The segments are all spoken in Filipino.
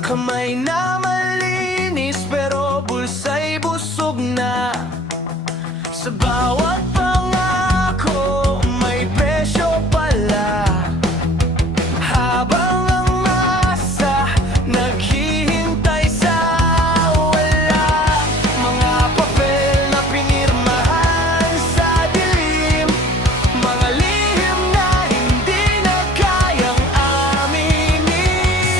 kamay na malinis pero bulsa'y busog na. Sa bawat pangako may presyo pala, habang ang masa naghihintay sa wala. Mga papel na pinirmahan sa dilim, mga lihim na hindi na kayang aminin.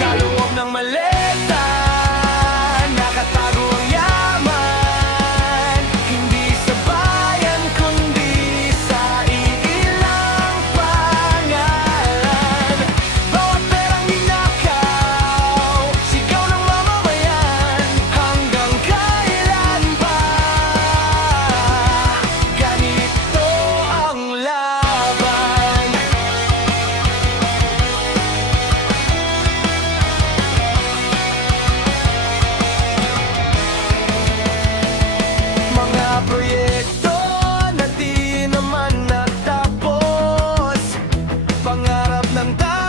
Sa loob ng maleta nakatago ang yaman, hindi sa bayan kundi sa iilang pangalan. Bawat perang ninakaw, sigaw ng mamamayan, hanggang kailan ba ganito ang laban? Mga proyekto na di naman natapos, pangarap ng tao